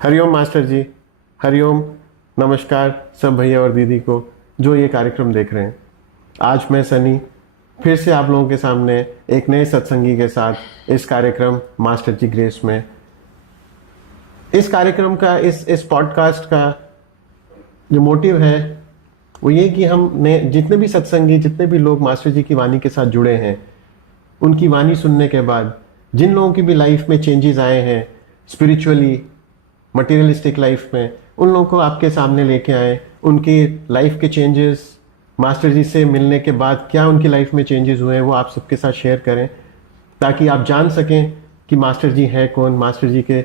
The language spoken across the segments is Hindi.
हरिओम मास्टर जी। हरिओम। नमस्कार सब भैया और दीदी को जो ये कार्यक्रम देख रहे हैं। आज मैं सनी फिर से आप लोगों के सामने एक नए सत्संगी के साथ इस कार्यक्रम मास्टर जी ग्रेस में इस कार्यक्रम का इस पॉडकास्ट का जो मोटिव है वो ये कि हमने जितने भी सत्संगी जितने भी लोग मास्टर जी की वाणी के साथ जुड़े हैं, उनकी वाणी सुनने के बाद जिन लोगों की भी लाइफ में चेंजेस आए हैं स्पिरिचुअली मटेरियलिस्टिक लाइफ में, उन लोगों को आपके सामने लेके आए। उनकी लाइफ के चेंजेस मास्टर जी से मिलने के बाद क्या उनकी लाइफ में चेंजेस हुए हैं वो आप सबके साथ शेयर करें, ताकि आप जान सकें कि मास्टर जी है कौन। मास्टर जी के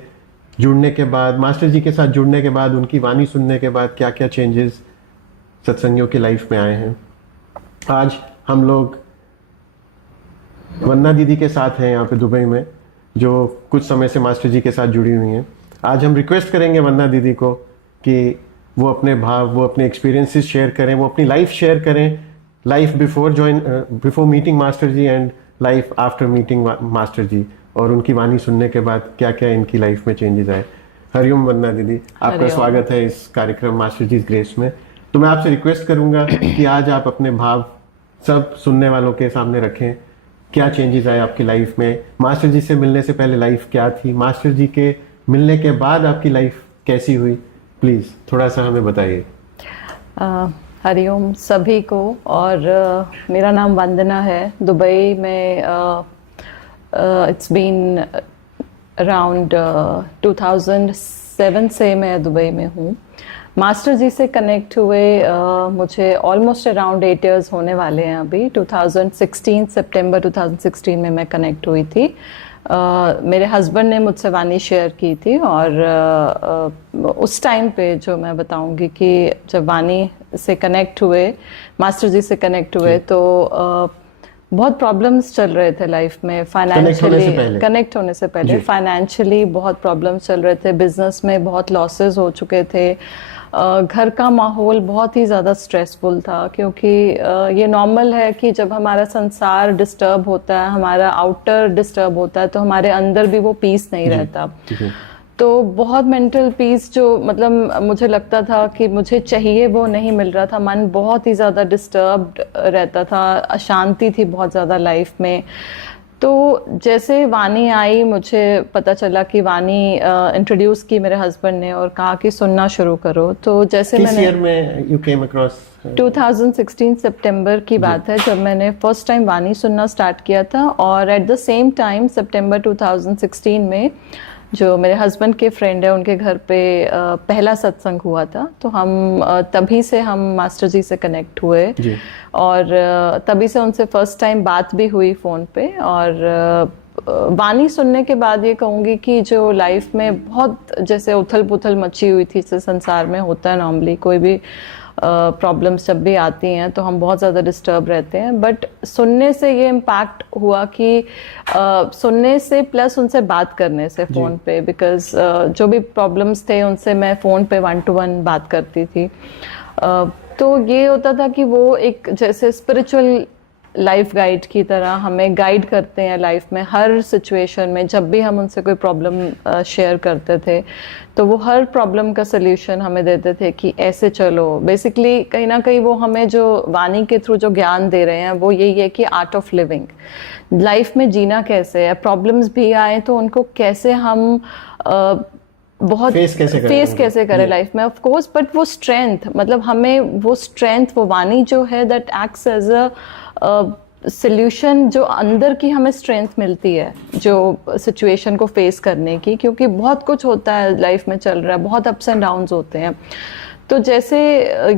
जुड़ने के बाद, मास्टर जी के साथ जुड़ने के बाद, उनकी वाणी सुनने के बाद क्या क्या चेंजेस सत्संगियों की लाइफ में आए हैं। आज हम लोग वंदना दीदी के साथ हैं यहाँ पे दुबई में, जो कुछ समय से मास्टर जी के साथ जुड़ी हुई हैं। आज हम रिक्वेस्ट करेंगे वंदना दीदी को कि वो अपने भाव, वो अपने एक्सपीरियंसेस शेयर करें, वो अपनी लाइफ शेयर करें, life before meeting master ji and life after meeting master ji, और उनकी वाणी सुनने के बाद क्या क्या इनकी लाइफ में चेंजेस आए। हरिओम वंदना दीदी, आपका स्वागत है इस कार्यक्रम मास्टर जी ग्रेस में। तो मैं आपसे रिक्वेस्ट करूंगा कि आज आप अपने भाव सब सुनने वालों के सामने रखें। क्या चेंजेस आए आपकी लाइफ में, मास्टर जी से मिलने से पहले लाइफ क्या थी, मास्टर जी के मिलने के बाद आपकी लाइफ कैसी हुई, प्लीज थोड़ा सा हमें बताइए। हरिओम सभी को। और मेरा नाम वंदना है। दुबई में इट्स बीन अराउंड 2007 से मैं दुबई में हूँ। मास्टर जी से कनेक्ट हुए मुझे ऑलमोस्ट अराउंड 8 इयर्स होने वाले हैं अभी। 2016 सितंबर 2016 में मैं कनेक्ट हुई थी। मेरे हस्बैंड ने मुझसे वाणी शेयर की थी, और उस टाइम पे जो मैं बताऊंगी कि जब वाणी से कनेक्ट हुए, मास्टर जी से कनेक्ट हुए, तो बहुत प्रॉब्लम्स चल रहे थे लाइफ में। फाइनेंशियली कनेक्ट होने से पहले फाइनेंशियली बहुत प्रॉब्लम्स चल रहे थे, बिजनेस में बहुत लॉसेस हो चुके थे, घर का माहौल बहुत ही ज़्यादा स्ट्रेसफुल था, क्योंकि ये नॉर्मल है कि जब हमारा संसार डिस्टर्ब होता है, हमारा आउटर डिस्टर्ब होता है, तो हमारे अंदर भी वो पीस नहीं रहता। तो बहुत मेंटल पीस जो मतलब मुझे लगता था कि मुझे चाहिए वो नहीं मिल रहा था। मन बहुत ही ज़्यादा डिस्टर्ब्ड रहता था, अशांति थी बहुत ज़्यादा लाइफ में। तो जैसे वाणी आई, मुझे पता चला कि वाणी इंट्रोड्यूस की मेरे हस्बैंड ने और कहा कि सुनना शुरू करो। तो जैसे किस ईयर में यू केम अक्रॉस? 2016 सितंबर की बात है जब मैंने फर्स्ट टाइम वाणी सुनना स्टार्ट किया था। और एट द सेम टाइम सितंबर 2016 में जो मेरे हस्बैंड के फ्रेंड है उनके घर पे पहला सत्संग हुआ था। तो हम तभी से हम मास्टर जी से कनेक्ट हुए, और तभी से उनसे फर्स्ट टाइम बात भी हुई फ़ोन पे। और वाणी सुनने के बाद ये कहूँगी कि जो लाइफ में बहुत जैसे उथल पुथल मची हुई थी, जैसे संसार में होता है नॉर्मली, कोई भी प्रॉब्लम्स जब भी आती हैं तो हम बहुत ज़्यादा डिस्टर्ब रहते हैं। बट सुनने से ये इम्पैक्ट हुआ कि सुनने से प्लस उनसे बात करने से फ़ोन पे, बिकॉज जो भी प्रॉब्लम्स थे उनसे मैं फ़ोन पे 1-to-1 बात करती थी। तो ये होता था कि वो एक जैसे स्पिरिचुअल लाइफ गाइड की तरह हमें गाइड करते हैं लाइफ में हर सिचुएशन में। जब भी हम उनसे कोई प्रॉब्लम शेयर करते थे तो वो हर प्रॉब्लम का सल्यूशन हमें देते थे कि ऐसे चलो। बेसिकली कहीं ना कहीं वो हमें जो वाणी के थ्रू जो ज्ञान दे रहे हैं वो यही है कि आर्ट ऑफ लिविंग, लाइफ में जीना कैसे है, प्रॉब्लम्स भी आए तो उनको कैसे हम बहुत फेस कैसे करें लाइफ में, ऑफ कोर्स। बट वो स्ट्रेंथ, मतलब हमें वो स्ट्रेंथ, वो वाणी जो है that acts as a solution, जो अंदर की हमें स्ट्रेंथ मिलती है जो सिचुएशन को फेस करने की, क्योंकि बहुत कुछ होता है लाइफ में चल रहा है, बहुत अप्स एंड डाउन्स होते हैं। तो जैसे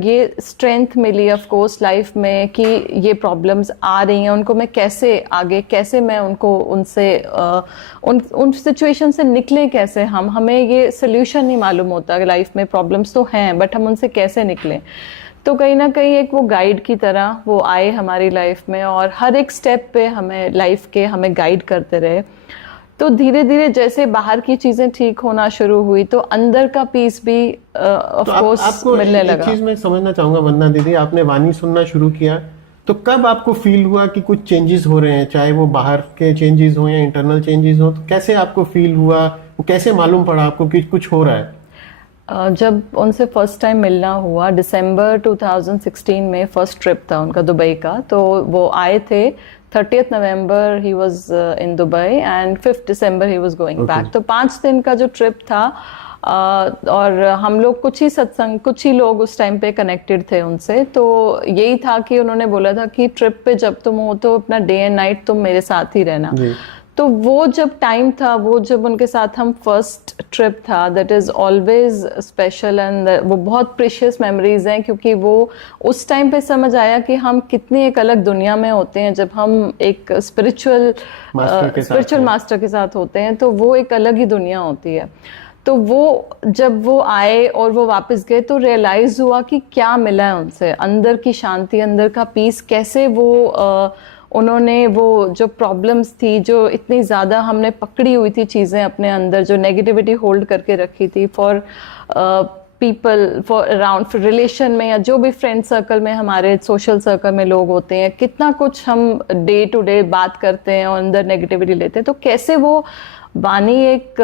ये स्ट्रेंथ मिली ऑफ कोर्स लाइफ में कि ये प्रॉब्लम्स आ रही हैं, उनको मैं कैसे आगे, कैसे मैं उनको उनसे उन सिचुएशन से निकले, कैसे हमें ये सोल्यूशन नहीं मालूम होता। लाइफ में प्रॉब्लम्स तो हैं बट हम उनसे कैसे निकलें। तो कहीं ना कहीं एक वो गाइड की तरह वो आए हमारी लाइफ में, और हर एक स्टेप पे हमें लाइफ के हमें गाइड करते रहे। तो धीरे धीरे जैसे बाहर की चीजें ठीक होना शुरू हुई तो अंदर का पीस भी ऑफ कोर्स मिलने लगा। एक चीज मैं समझना चाहूंगा वंदना दीदी, आपने वाणी सुनना शुरू किया तो कब आपको फील हुआ कि कुछ चेंजेस हो रहे हैं, चाहे वो बाहर के चेंजेस हो या इंटरनल चेंजेस हो? तो कैसे आपको फील हुआ, वो कैसे मालूम पड़ा आपको कि कुछ हो रहा है? जब उनसे फर्स्ट टाइम मिलना हुआ दिसंबर 2016 में, फर्स्ट ट्रिप था उनका दुबई का, तो वो आए थे 30th November he was in Dubai and 5th December he was going back. तो 5 दिन का जो ट्रिप था, और हम लोग कुछ ही लोग उस टाइम पे कनेक्टेड थे उनसे। तो यही था कि उन्होंने बोला था कि ट्रिप पे जब तुम हो तो अपना डे एंड नाइट तुम मेरे साथ ही रहना। तो वो जब टाइम था, वो जब उनके साथ हम फर्स्ट ट्रिप था, that is always special and वो बहुत प्रीशियस मेमोरीज हैं, क्योंकि वो उस टाइम पे समझ आया कि हम कितनी एक अलग दुनिया में होते हैं जब हम एक स्पिरिचुअल मास्टर के साथ होते हैं। तो वो एक अलग ही दुनिया होती है। तो वो जब वो आए और वो वापस गए तो रियलाइज हुआ कि क्या मिला है उनसे, अंदर की शांति, अंदर का पीस, कैसे वो उन्होंने वो जो प्रॉब्लम्स थी, जो इतनी ज़्यादा हमने पकड़ी हुई थी चीज़ें अपने अंदर, जो नेगेटिविटी होल्ड करके रखी थी फॉर पीपल, फॉर अराउंड, फिर रिलेशन में या जो भी फ्रेंड सर्कल में, हमारे सोशल सर्कल में लोग होते हैं, कितना कुछ हम डे टू डे बात करते हैं और अंदर नेगेटिविटी लेते हैं। तो कैसे वो वाणी एक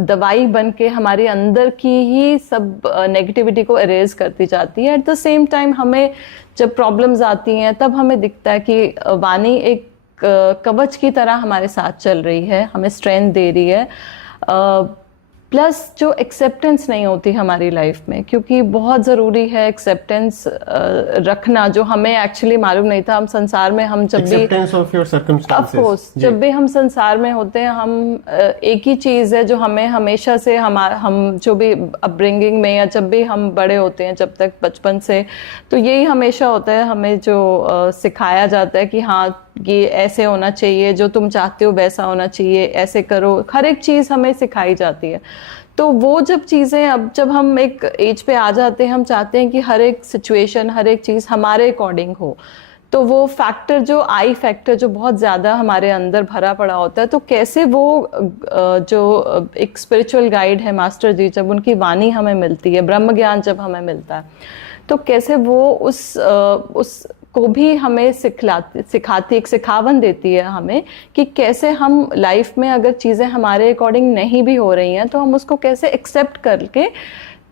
दवाई बन के हमारे अंदर की ही सब नेगेटिविटी को इरेज करती जाती है। एट द सेम टाइम हमें जब प्रॉब्लम्स आती हैं तब हमें दिखता है कि वाणी एक कवच की तरह हमारे साथ चल रही है, हमें स्ट्रेंथ दे रही है। प्लस जो एक्सेप्टेंस नहीं होती हमारी लाइफ में, क्योंकि बहुत ज़रूरी है एक्सेप्टेंस रखना, जो हमें एक्चुअली मालूम नहीं था। हम संसार में, हम जब भी ऑफ कोर्स जब भी हम संसार में होते हैं, हम एक ही चीज़ है जो हमें हमेशा से हम जो भी अपब्रिंगिंग में या जब भी हम बड़े होते हैं, जब तक बचपन से, तो यही हमेशा होता है हमें जो सिखाया जाता है कि हाँ ये ऐसे होना चाहिए, जो तुम चाहते हो वैसा होना चाहिए, ऐसे करो, हर एक चीज़ हमें सिखाई जाती है। तो वो जब चीज़ें, अब जब हम एक एज पे आ जाते हैं, हम चाहते हैं कि हर एक सिचुएशन, हर एक चीज़ हमारे अकॉर्डिंग हो। तो वो फैक्टर, जो आई फैक्टर, जो बहुत ज़्यादा हमारे अंदर भरा पड़ा होता है, तो कैसे वो जो एक स्पिरिचुअल गाइड है मास्टर जी, जब उनकी वाणी हमें मिलती है, ब्रह्म ज्ञान जब हमें मिलता है, तो कैसे वो उस को भी हमें सिखाती, एक सिखावन देती है हमें कि कैसे हम लाइफ में अगर चीज़ें हमारे अकॉर्डिंग नहीं भी हो रही हैं तो हम उसको कैसे एक्सेप्ट करके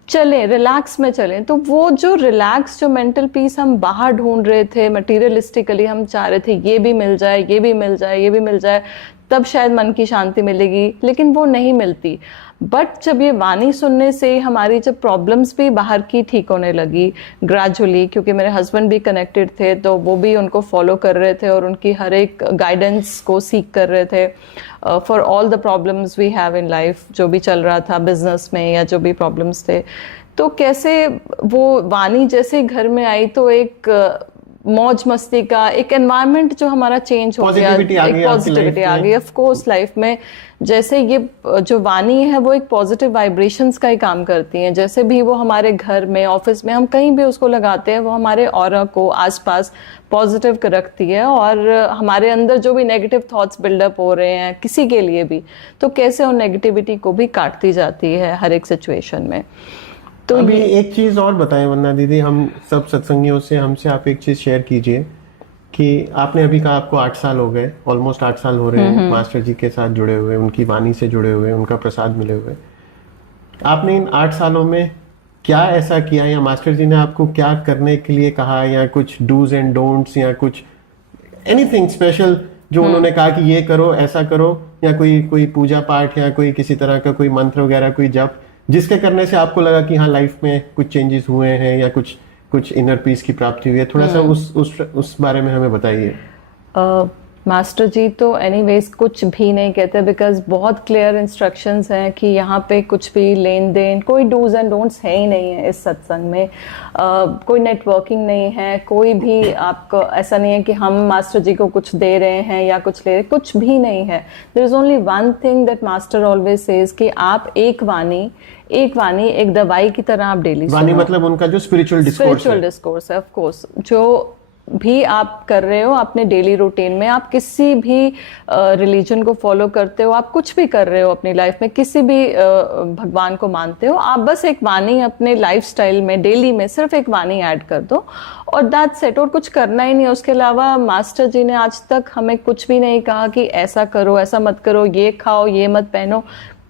चलें, रिलैक्स में चलें। तो वो जो रिलैक्स, जो मेंटल पीस हम बाहर ढूंढ रहे थे, मटीरियलिस्टिकली हम चाह रहे थे ये भी मिल जाए, ये भी मिल जाए, ये भी मिल जाए, तब शायद मन की शांति मिलेगी, लेकिन वो नहीं मिलती। बट जब ये वाणी सुनने से हमारी जब प्रॉब्लम्स भी बाहर की ठीक होने लगी ग्रेजुअली, क्योंकि मेरे हस्बैंड भी कनेक्टेड थे, तो वो भी उनको फॉलो कर रहे थे और उनकी हर एक गाइडेंस को सीख कर रहे थे for all the problems we have in life, जो भी चल रहा था बिजनेस में या जो भी प्रॉब्लम्स थे। तो कैसे वो वाणी जैसे घर में आई तो एक मौज मस्ती का एक एनवायरनमेंट जो हमारा चेंज हो गया, एक पॉजिटिविटी आ गई ऑफ कोर्स लाइफ में। जैसे ये जो वाणी है वो एक पॉजिटिव वाइब्रेशंस का ही काम करती हैं। जैसे भी वो हमारे घर में, ऑफिस में, हम कहीं भी उसको लगाते हैं, वो हमारे ऑरा को आसपास पॉजिटिव रखती है, और हमारे अंदर जो भी नेगेटिव थॉट्स बिल्डअप हो रहे हैं किसी के लिए भी, तो कैसे उन नेगेटिविटी को भी काटती जाती है हर एक सिचुएशन में। तो अभी एक चीज और बताएं वरना दीदी, हम सब सत्संगियों से, हमसे आप एक चीज शेयर कीजिए कि आपने अभी कहा आपको 8 साल हो गए, ऑलमोस्ट 8 साल हो रहे हैं मास्टर जी के साथ जुड़े हुए, उनकी वाणी से जुड़े हुए, उनका प्रसाद मिले हुए। आपने इन 8 सालों में क्या ऐसा किया, या मास्टर जी ने आपको क्या करने के लिए कहा, या कुछ डूज एंड डोंट्स, या कुछ एनीथिंग स्पेशल जो उन्होंने कहा कि ये करो, ऐसा करो, या कोई पूजा पाठ या कोई किसी तरह का कोई मंत्र वगैरह, कोई जप, जिसके करने से आपको लगा कि हाँ लाइफ में कुछ चेंजेस हुए हैं या कुछ इनर पीस की प्राप्ति हुई है? थोड़ा सा उस बारे में हमें बताइए। मास्टर जी तो एनीवेज कुछ भी नहीं कहते, बिकॉज बहुत क्लियर इंस्ट्रक्शंस हैं कि यहाँ पे कुछ भी लेन देन, कोई डूज एंड डोंट्स है ही नहीं है इस सत्संग में। कोई नेटवर्किंग नहीं है, कोई भी आपको ऐसा नहीं है कि हम मास्टर जी को कुछ दे रहे हैं या कुछ ले रहे, कुछ भी नहीं है। There is only one thing that master always says कि आप एक वाणी एक दवाई की तरह आप डेली वाणी, मतलब उनका जो स्पिरिचुअल डिस्कोर्स है, ऑफ कोर्स, जो भी आप कर रहे हो अपने डेली रूटीन में, आप किसी भी रिलीजन को फॉलो करते हो, आप कुछ भी कर रहे हो अपनी लाइफ में, किसी भी भगवान को मानते हो, आप बस एक वाणी अपने लाइफस्टाइल में डेली में सिर्फ एक वाणी ऐड कर दो और दैट्स इट, और कुछ करना ही नहीं है। उसके अलावा मास्टर जी ने आज तक हमें कुछ भी नहीं कहा कि ऐसा करो, ऐसा मत करो, ये खाओ, ये मत पहनो,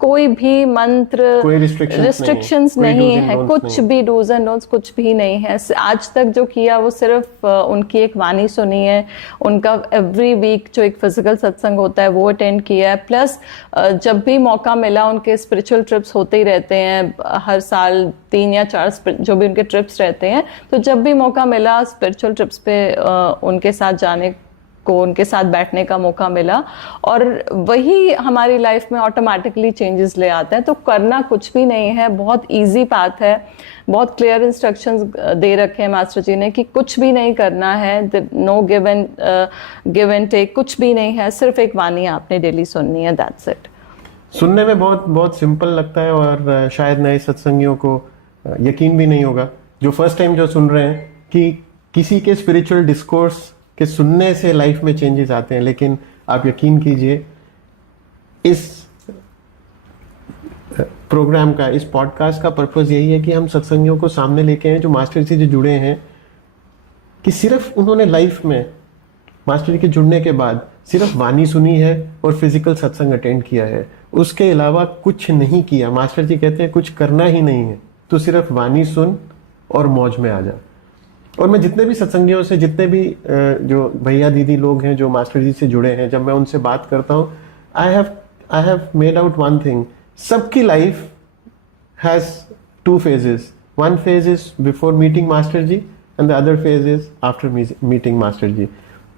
कोई भी मंत्र, कोई restrictions नहीं नहीं, है, कुछ भी डूज एंड डोंट्स कुछ भी नहीं है। आज तक जो किया वो सिर्फ उनकी एक वाणी सुनी है, उनका एवरी वीक जो एक फिजिकल सत्संग होता है वो अटेंड किया है, प्लस जब भी मौका मिला उनके स्पिरिचुअल ट्रिप्स होते ही रहते हैं, हर साल 3 या 4 जो भी उनके ट्रिप्स रहते हैं, तो जब भी मौका मिला स्पिरिचुअल ट्रिप्स पे उनके साथ जाने को, उनके साथ बैठने का मौका मिला, और वही हमारी लाइफ में ऑटोमेटिकली चेंजेस ले आता है। तो करना कुछ भी नहीं है, बहुत इजी पाथ है, बहुत क्लियर इंस्ट्रक्शंस दे रखे हैं मास्टर जी ने कि कुछ भी नहीं करना है, नो गिव एंड टेक, कुछ भी नहीं है, सिर्फ एक वाणी आपने डेली सुननी है, दैट्स इट। सुनने में बहुत बहुत सिंपल लगता है और शायद नए सत्संगियों को यकीन भी नहीं होगा, जो फर्स्ट टाइम जो सुन रहे हैं, कि किसी के स्पिरिचुअल डिस्कोर्स के सुनने से लाइफ में चेंजेस आते हैं। लेकिन आप यकीन कीजिए, इस प्रोग्राम का, इस पॉडकास्ट का पर्पस यही है कि हम सत्संगियों को सामने लेके आए जो मास्टर जी से जुड़े हैं, कि सिर्फ उन्होंने लाइफ में मास्टर जी के जुड़ने के बाद सिर्फ वाणी सुनी है और फिजिकल सत्संग अटेंड किया है, उसके अलावा कुछ नहीं किया। मास्टर जी कहते हैं कुछ करना ही नहीं है, तो सिर्फ वाणी सुन और मौज में आ जा। और मैं जितने भी सत्संगियों से, जितने भी जो भैया दीदी लोग हैं जो मास्टर जी से जुड़े हैं, जब मैं उनसे बात करता हूँ, I have made out one thing, सबकी life has 2 phases. One phase is before meeting master ji and the other phase is after meeting master ji.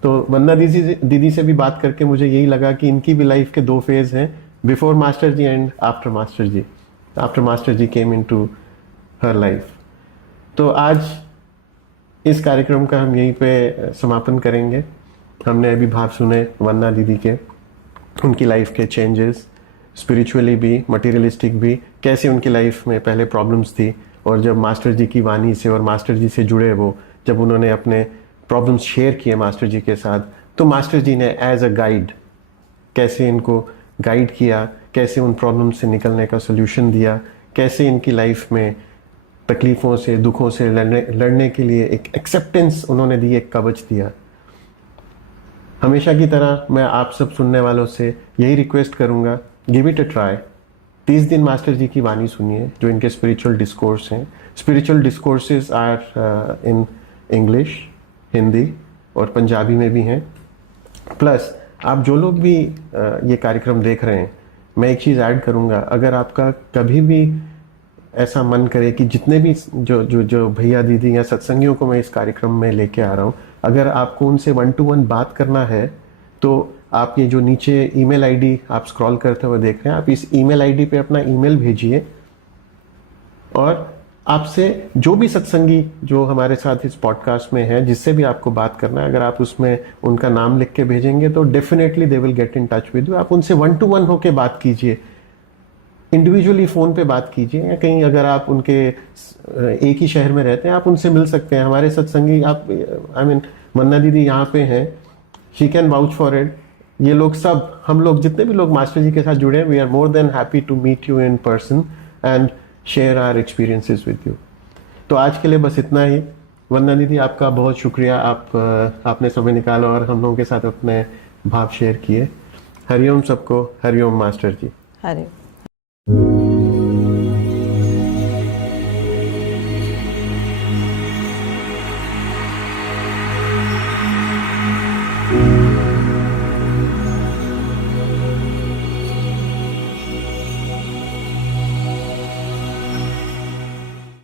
तो वंदना दीदी से भी बात करके मुझे यही लगा कि इनकी भी लाइफ के 2 फेज हैं, before master ji and after master ji, after master ji came into her life. तो आज इस कार्यक्रम का हम यहीं पे समापन करेंगे। हमने अभी भाव सुने वंदना दीदी के, उनकी लाइफ के चेंजेस, स्पिरिचुअली भी, मटेरियलिस्टिक भी, कैसे उनकी लाइफ में पहले प्रॉब्लम्स थी, और जब मास्टर जी की वाणी से और मास्टर जी से जुड़े, वो जब उन्होंने अपने प्रॉब्लम्स शेयर किए मास्टर जी के साथ, तो मास्टर जी ने एज अ गाइड कैसे इनको गाइड किया, कैसे उन प्रॉब्लम से निकलने का सोल्यूशन दिया, कैसे इनकी लाइफ में तकलीफ़ों से, दुखों से लड़ने के लिए एक एक्सेप्टेंस उन्होंने दी, एक कवच दिया। हमेशा की तरह मैं आप सब सुनने वालों से यही रिक्वेस्ट करूंगा, गिव इट अ ट्राई। 30 दिन मास्टर जी की वाणी सुनिए, जो इनके स्पिरिचुअल डिस्कोर्स हैं। Spiritual discourses are in English, Hindi और पंजाबी में भी हैं। प्लस आप जो लोग भी ये कार्यक्रम देख रहे हैं, मैं एक चीज़ ऐड करूंगा, अगर आपका कभी भी ऐसा मन करे कि जितने भी जो भैया दीदी या सत्संगियों को मैं इस कार्यक्रम में लेके आ रहा हूँ, अगर आपको उनसे 1-to-1 बात करना है, तो आप ये जो नीचे ईमेल आईडी आप स्क्रॉल करते हुए देख रहे हैं, आप इस ईमेल आईडी पे अपना ईमेल भेजिए, और आपसे जो भी सत्संगी जो हमारे साथ इस पॉडकास्ट में है, जिससे भी आपको बात करना है, अगर आप उसमें उनका नाम लिख के भेजेंगे तो definitely they will get in touch with you. आप उनसे 1-to-1 होके बात कीजिए, इंडिविजुअली फ़ोन पे बात कीजिए, या कहीं अगर आप उनके एक ही शहर में रहते हैं, आप उनसे मिल सकते हैं। हमारे सत्संगी, आप वंदना दीदी यहाँ पे हैं, she can vouch for it. ये लोग सब, हम लोग जितने भी लोग मास्टर जी के साथ जुड़े हैं, we are more than happy to meet you in person and share our experiences with you. तो आज के लिए बस इतना ही। वंदना दीदी, आपका बहुत शुक्रिया, आपने समय निकाला और हम लोगों के साथ अपने भाव शेयर किए। हरिओम सबको, हरिओम मास्टर जी। हरिओम।